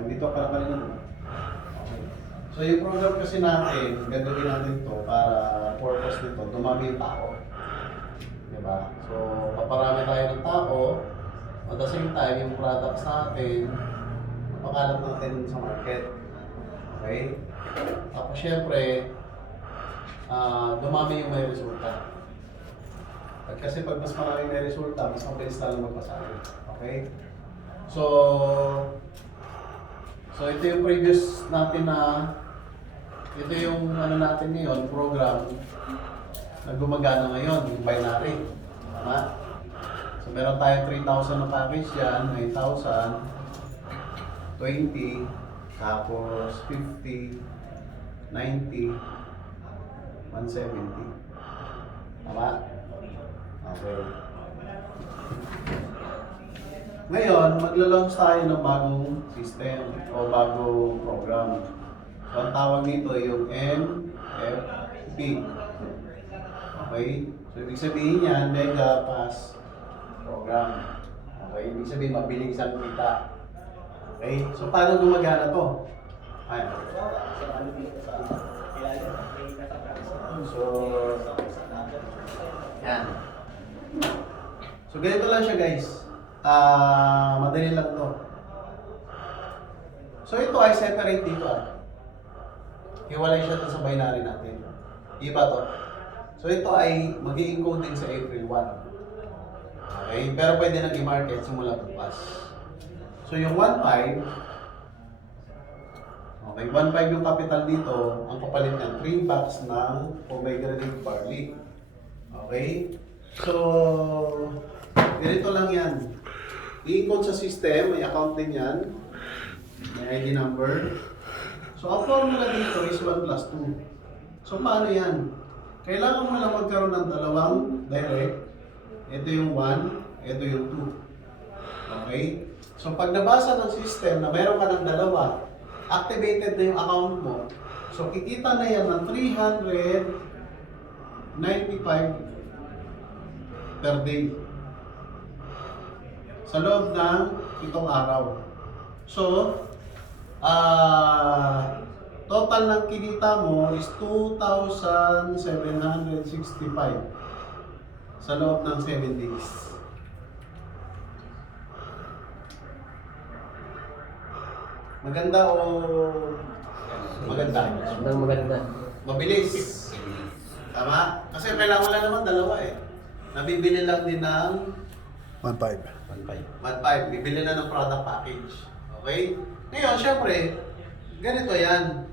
Okay, dito para kalingan mo. Okay. So yung program kasi natin, gagawin natin to para purpose nito, dumami yung tao. Diba? So, paparami tayo ng tao, at the same time, yung products natin, mapakalat natin sa market. Okay? Tapos syempre, dumami yung may resulta. At kasi pag mas marami may resulta, mas mabilis lalo magpasabi. Okay? So ito yung previous natin na, ito yung ano natin ngayon, program na gumagana ngayon, yung binary. Tama? So meron tayo 3,000 na package yan, 9,000, 20, tapos 50, 90, 170. Tama? Okay. Ngayon, magla-launch tayo ng bagong system o bagong program. So, ang tawag nito yung MFP. Okay? So, ibig sabihin yan, Mega Pass Program. Okay? Ibig sabihin, mabilis ang kita. Okay? So, paano gumagana to? Ayan. So, yan. So, ganito lang siya, guys. Madali lang to. So, ito ay separate dito. Hiwalay siya sa binary natin. Iba to. So, ito ay mag-i-encode din sa April 1. Okay? Pero pwede nang i-market simula bukas. So, yung 1.5, okay, 1.5 yung capital dito, ang kapalit niya, 3 bucks ng pomegranate barley. Okay? So, ganito lang yan. I-encode sa system, may account din yan. May ID number. So, ang formula dito is 1 plus 2. So, paano yan? Kailangan mo lang magkaroon ng dalawang direct. Ito yung 1, ito yung 2. Okay? So, pag nabasa ng system na mayroon ka ng dalawa, activated na yung account mo. So, kikita na yan ng 395 per day sa loob ng 7 araw. So, total ng kinita mo is 2,765 sa loob ng 7 days. Maganda o maganda? Maganda. Mabilis. Tama? Kasi kailangan mo lang naman dalawa eh. Nabibili lang din ng 1.5. 1.5. Bibili na ng product package. Okay? Ngayon, syempre, ganito yan.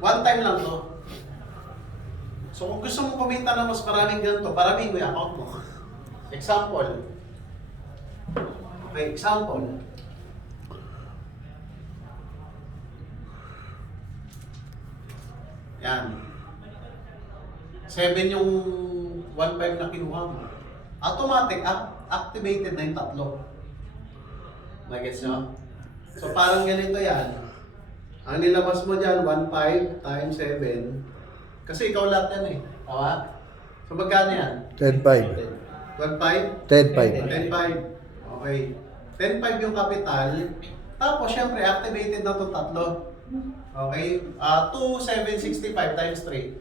One time lang to. So kung gusto mo kumita ng mas maraming ganito, paramihin mo yung account mo. Example. Okay, example. Yan. 7 yung 1.5 na kinuha mo. Automatic, activated na yung tatlo. Nagets nyo? So parang ganito yan. Ang nilabas mo dyan, 1.5 times 7. Kasi ikaw lahat yan eh. Tama? So magkano yan? 10.5. 1.5? 10.5. 10.5. Okay. 10.5 yung capital. Tapos syempre, activated na itong tatlo. Okay? 2,765 times 3.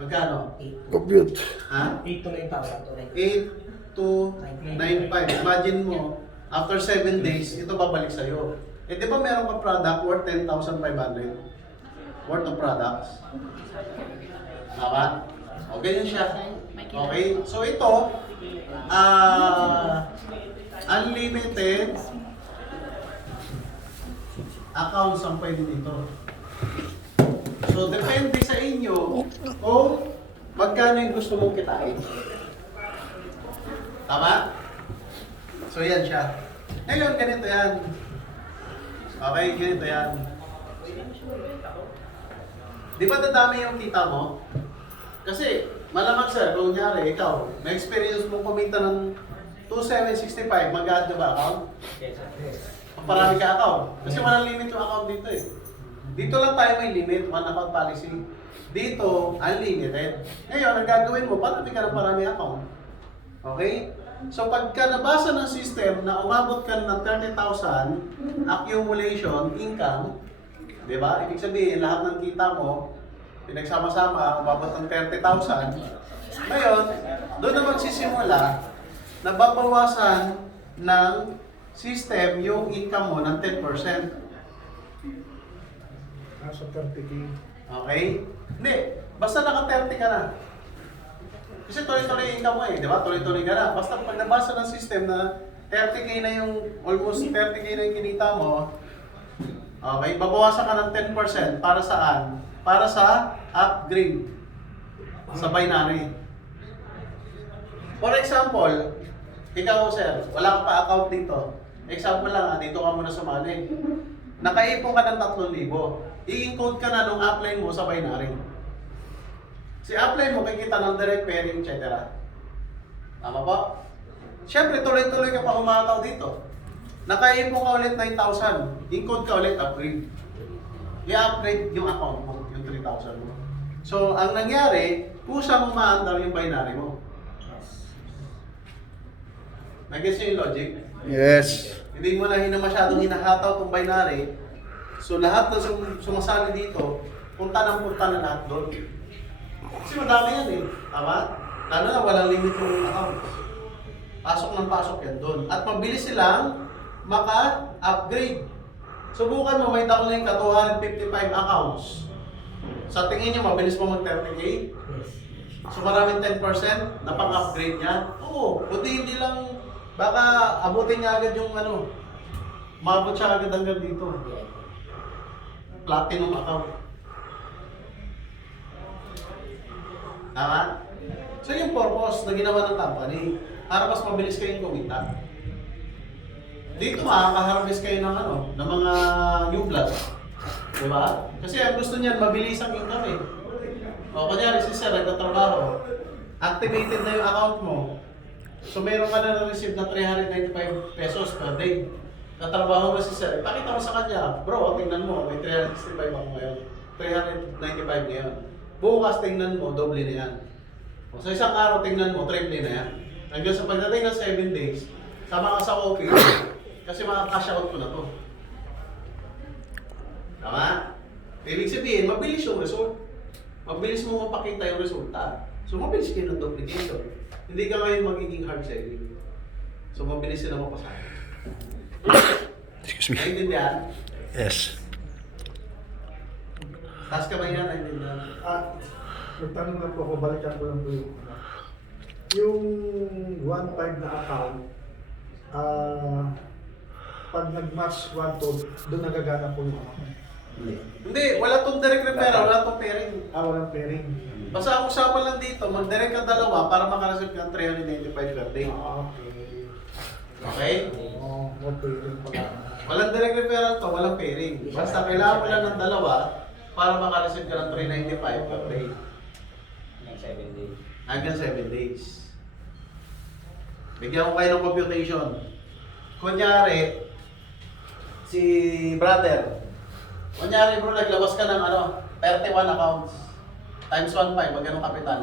Magkano? Compute. Ha? 8 to 9,000 to 8 to 9.5. Imagine mo, after 7 days, ito babalik sa'yo. Eh di ba meron ka product worth 10,500? Worth of products. Tama? O, ganyan siya. Okay? So ito, unlimited accounts ang pwede dito. So, depende sa inyo kung magkano yung gusto mong kitain. Tama? So, yan siya. Ngayon, ganito yan. Okay, ganito yan. Di ba dadami yung kita mo? Kasi, malamang sir, kung nyari, ikaw, may experience mong kumita ng 2,765, mag-add na ba account? Parami ka account. Kasi walang limit yung account dito eh. Dito lang tayo may limit, one account policy. Dito, unlimited. Ngayon, ang gagawin mo, parami ka ng parami account. Okay? So pagka nabasa ng system na umabot ka ng 30,000 accumulation income, di ba? Ibig sabihin, lahat ng kita mo, pinagsama-sama, umabot ng 30,000. Ngayon, doon na magsisimula na babawasan ng system yung income mo ng 10%. Nasa 30K. Okay? Hindi. Basta naka-30 ka na. Kasi tuloy-tuloy yung income mo eh, di ba? Tuloy-tuloy ka na. Basta pag nabasa ng system na 30K na yung, almost 30K na yung kinita mo, okay, babawasan ka ng 10% para saan? Para sa upgrade sa binary. For example, ikaw sir, wala ka pa account dito. Example lang, dito ka muna sumali. Nakaipon ka ng 3,000. I-encode ka na nung upline mo sa binary. Si upline mo, kikita ng direct pairing, etc. Tama po? Siyempre, tuloy-tuloy ka pa humataw dito. Nakaipon ka ulit 9,000. Encode ka ulit, upgrade. I-upgrade yung account mo, yung 3,000 mo. So, ang nangyari, kusang umaandar yung binary mo. Nag-guess yung logic? Yes. Hindi mo na masyadong hinahataw itong binary. So lahat na sumasali dito, punta na lahat doon. Kasi madami yan eh. Tama? Lalo na walang limit yung account. Pasok ng pasok yan doon. At mabilis silang maka-upgrade. Subukan mo, may downline ka 255 accounts. Sa tingin nyo, mabilis mo mag-30K? So maraming 10% na pang-upgrade niya? Oo. Buti hindi lang, baka abutin niya agad yung ano, maabot siya agad hanggang dito. Platinum account. Tama? So yung purpose na ginawa ng company, para mas mabilis kayong kumita. Dito makaka-harvest kayo ng ano, ng mga new blood. Diba? Kasi ang gusto niyan, mabilis ang income eh. O kunyari si sir, nagtatrabaho, activated na yung account mo. So meron ka na na-receive na 395 pesos per day. Natrabaho mo si sir, pakita mo sa kanya, bro, tingnan mo, may 365 ako ngayon. 395 ngayon. Bukas tingnan mo, doble na yan. O sa isang araw tingnan mo, triple na yan. Hanggang sa pagdating ng 7 days, sama ka sa office, kasi makaka-cash out ko na to. Tama? Ibig sabihin, mabilis yung result. Mabilis mo mapakita yung resulta. So mabilis kayo ng duplication. Hindi ka ngayon magiging hard selling. So mabilis sila mapasahin. Excuse me. Naintindihan? Yes. Taas ka ba yan? Naintindihan? Magtanong lang po ako, balikan ko lang po yung 1.5 na account, pag nag-match 1 to, doon nagagana po yung account. Hindi, wala tong direct referral, wala tong pairing. Walang pairing. Basta ang usapan lang dito, mag-direct ka dalawa para makareceive ka ng 395 per day. Okay. Okay? No pairing pala. Walang direct referral to, walang pairing. Basta kailangan mo lang ng dalawa para makareceive ka ng 395 per day. Hanggang 7 days. Bigyan ko kayo ng computation. Kunyari, si brother, kunyari bro, naglabas ka ng 31 accounts. Times 1.5, magkano kapital?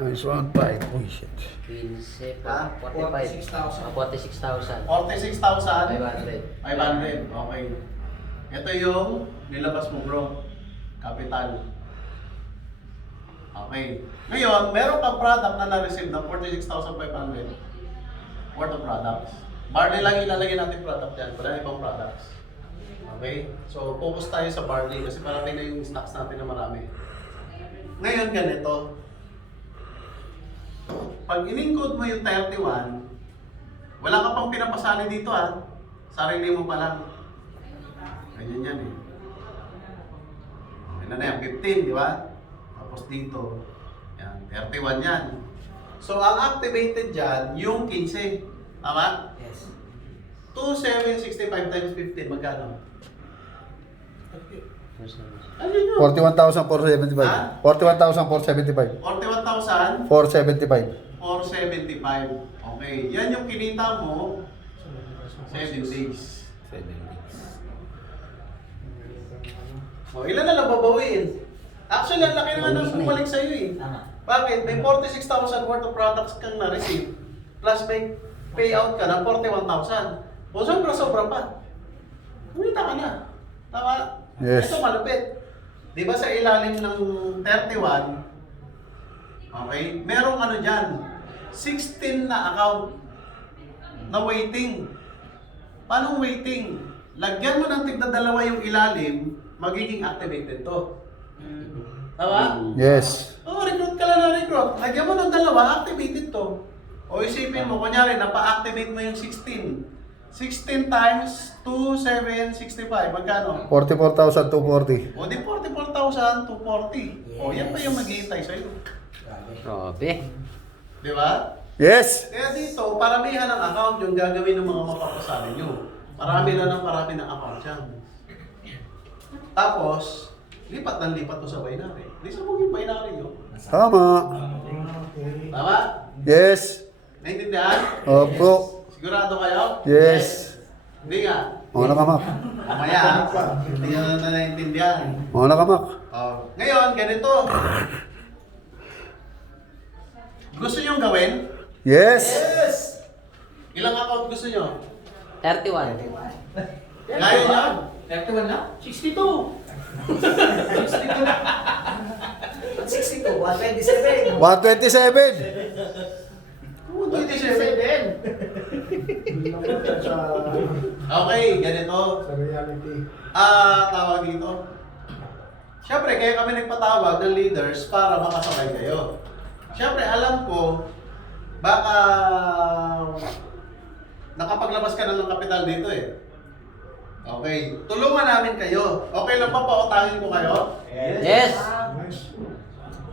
Nice 1.5. Oh shit. 15, Ha? 45. 46,000. 46,500. 500. Okay. Ito yung nilabas mo bro. Capital. Okay. Ngayon, meron kang product na na-receive ng 46,500 worth of products. Barley lang ilalagay natin product dyan. Wala ibang products. Okay? So, focus tayo sa barley kasi marami na yung stocks natin na marami. Ngayon, ganito. Pag in-encode mo yung 31, wala ka pang pinapasali dito sarili mo pa lang. Ganyan yan eh. Ano na yan, 15, di ba? Tapos dito, yan, 31 yan. So, ang activated dyan, yung 15. Tama? Yes. 2,765 times 15, magkano? First one. Ano yun? 41,475. Ha? 41,475. 41,475. 475. Okay. Yan yung kinita mo 7 days. 7 days. O, ilan na lang babawiin? Actually, ang laki naman ng bumalik sa'yo eh. Tama. Bakit? May 46,000 worth of products kang na-receive. plus may payout ka ng 41,000. O sobra-sobra pa. Kumita ka na. Tama? Yes. Ito malupit. Di ba sa ilalim ng 31, okay, merong ano dyan, 16 na account na waiting. Paano waiting? Lagyan mo ng tigda-dalawa yung ilalim, magiging activated to. Tama? Yes. Recruit ka lang na recruit. Lagyan mo ng dalawa, activated to. O isipin mo, kunyari, napa-activate mo yung 16. 16 times 2, 7, 65. Magkano? 44,240. O di 44,240. O yan pa yung maghihintay sa'yo. Grabe. Di ba? Yes. Kaya dito, paramihan ng account yung gagawin ng mga mapapasali nyo. Marami na ng parami ng account yan. Tapos, lipat ng lipat to sa binary. Di sa yung binary yun. Tama. Okay. Tama? Yes. Naintindihan? Opo. Sigurado kayo? Yes. Hindi nga. Mga nakamak. Mamaya, hindi nyo na naintindihan. Mga nakamak. Ngayon, ganito. Gusto nyo gawin? Yes. Ilang account gusto nyo? 31. Kaya nyo? 31 na? 62! 62, 127. 127. 27. Sa, Okay, ganito. sa reality. Tawag dito. Siyempre, kaya kami nagpatawag ng leaders para makasabay kayo. Siyempre, alam ko, baka nakapaglabas ka na ng kapital dito eh. Okay, tulungan namin kayo. Okay lang ba pautangin ko kayo? Yes! Nice.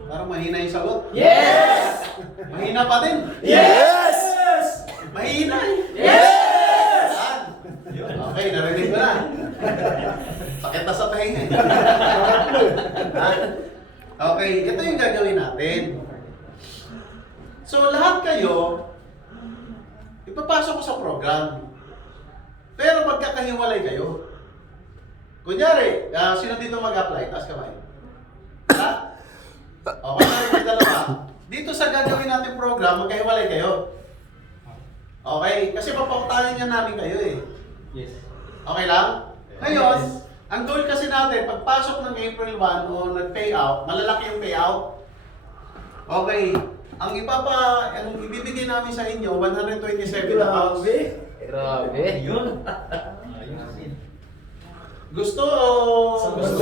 Parang mahina yung sagot. Yes! Mahina pa din. Yes. Mahina eh. Yes! Okay, narinig ko na. Sakit na sa tahinga eh. Ha? Okay, ito yung gagawin natin. So lahat kayo, ipapasok ko sa program. Pero magkakahiwalay kayo. Kunyari, sino dito mag-apply? Taas kamay. Ha? Okay, may dalawa. Dito sa gagawin natin program, magkahiwalay kayo. Okay? Kasi papautahin niya namin kayo eh. Yes. Okay lang? Ngayon, ang goal kasi natin, pagpasok ng April 1 o nag-payout, malalaki yung payout. Okay. Ang ibibigay namin sa inyo, 127 accounts. Grabe. Yun. Gusto o... Gusto.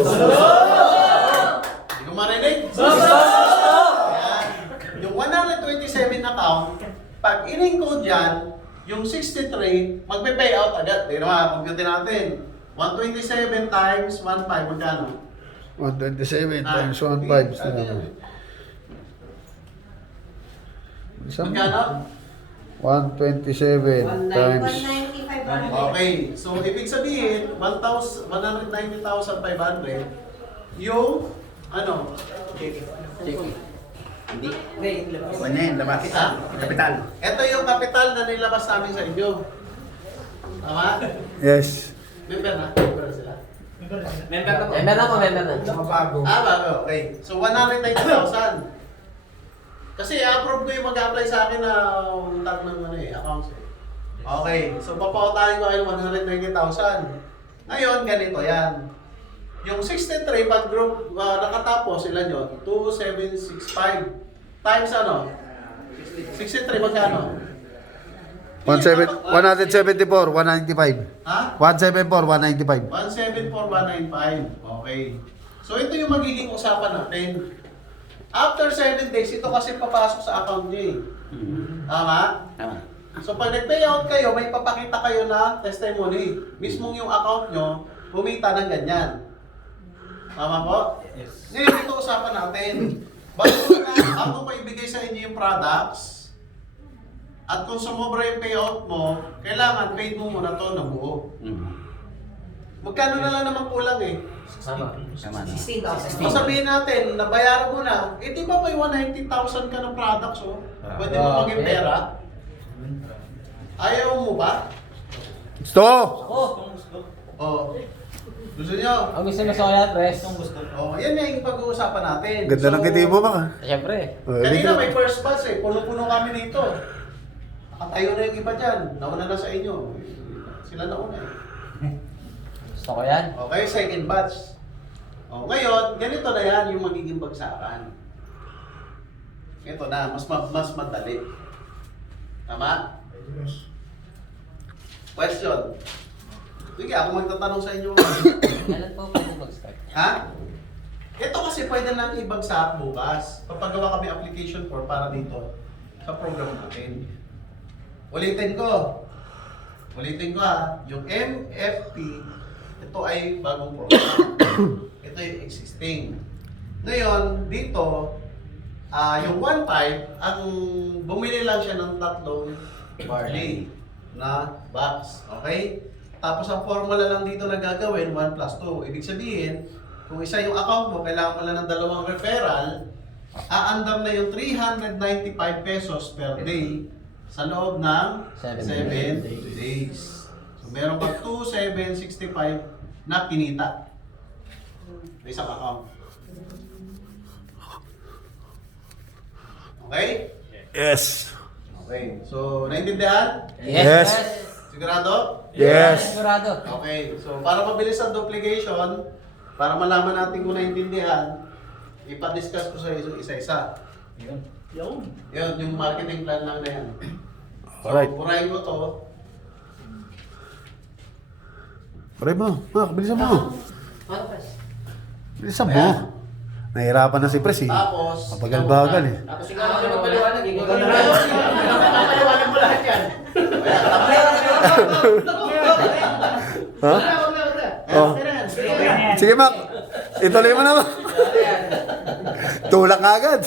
Hindi ko marinig. Ayan. Yung 127 account, pag in-encode yan, yung 63, magpe-payout agad. Hindi naman, pagkutin natin. 127 times 1.5, magkano? 127 times 1.5. Ano yan? Magkano? 127 times. 195. Okay, so ibig sabihin, 190,500 yung ano? Check. Hindi. Ha? Kapital. Ito yung kapital na nilabas namin sa inyo. Tama? Yes. Member na? Member na sila? Member na po. Member na po, member na. Nakabago. Bago. Okay. So 190,000. Kasi approve ko yung mag-apply sa akin na utang ng accounts eh. Okay. So papautahin ko kayo 190,000. Ngayon, ganito yan. Yung 63, pag group nakatapos, ilan yun? 2,765 times ano? 63, magkano? 174, 195. Ha? 174, 195. 174,195. Okay. So ito yung magiging usapan natin. After 7 days, ito kasi papasok sa account niyo eh. Tama? Tama. So pag nag-payout kayo, may papakita kayo na testimony. Mismong yung account nyo, kumita ng ganyan. Tama po? Yes. Ngayon, ito usapan natin. Bago pa ibigay sa inyo yung products, at kung sumobra yung payout mo, kailangan paid mo muna to ng buo. Magkano na lang naman kulang eh. Tama. Tama na. 16,000. So sabihin natin, nabayaran mo na, eh di ba may 190,000 ka ng products oh? Pwede mo maging pera? Ayaw mo ba? Gusto! Oh. Gusto nyo? Ang gusto mo sa kaya, Tres? Oh, yan na yung pag-uusapan natin. Ganda ng kiti mo ba? Siyempre. Kanina may first batch eh, puno-puno kami dito. Nakatayo na yung iba dyan. Nauna na sa inyo. Sila nauna eh. Gusto ko yan. Okay, second batch. O, ngayon, ganito na yan yung magiging bagsakan. Ito na, mas madali. Tama? Yes. Question. Sige, ako magtatanong sa inyo. Kailan po pwede mag-start? Ha? Ito kasi pwede natin ibagsak bukas. Papagawa kami application form para dito sa program natin. Ulitin ko ha. Yung MFP, ito ay bagong program. Ito yung existing. Ngayon, dito, yung 1.5, ang bumili lang siya ng 3 barley na box. Okay? Tapos ang formula lang dito na gagawin, 1 plus 2. Ibig sabihin, kung isa yung account mo, kailangan mo lang ng 2 referral, aandam na yung 395 pesos per day sa loob ng 7 days. So meron kang 2,765 na kinita sa isang account. Okay? Yes. Okay. So, naintindihan? Yes. Sigurado? Yes. Sigurado. Okay. So, para mabilis ang duplication, para malaman natin kung naintindihan, ipa-discuss ko sa isa-isa. Yun. Yun, yung marketing plan lang na yan. So, Alright. burahin ko to. Pare mo. Mark, bilisan mo. Ano, Pres? Bilisan mo. Nahirapan na si Pres eh. Tapos, Mabagal-bagal eh. Tapos ikaw na magpaliwanag. Ikaw na Papaliwanag mo lahat yan. Ayan, tapos. Ha? Oh. Sige, Mac. Ituloy mo na, Mac. Tulak agad.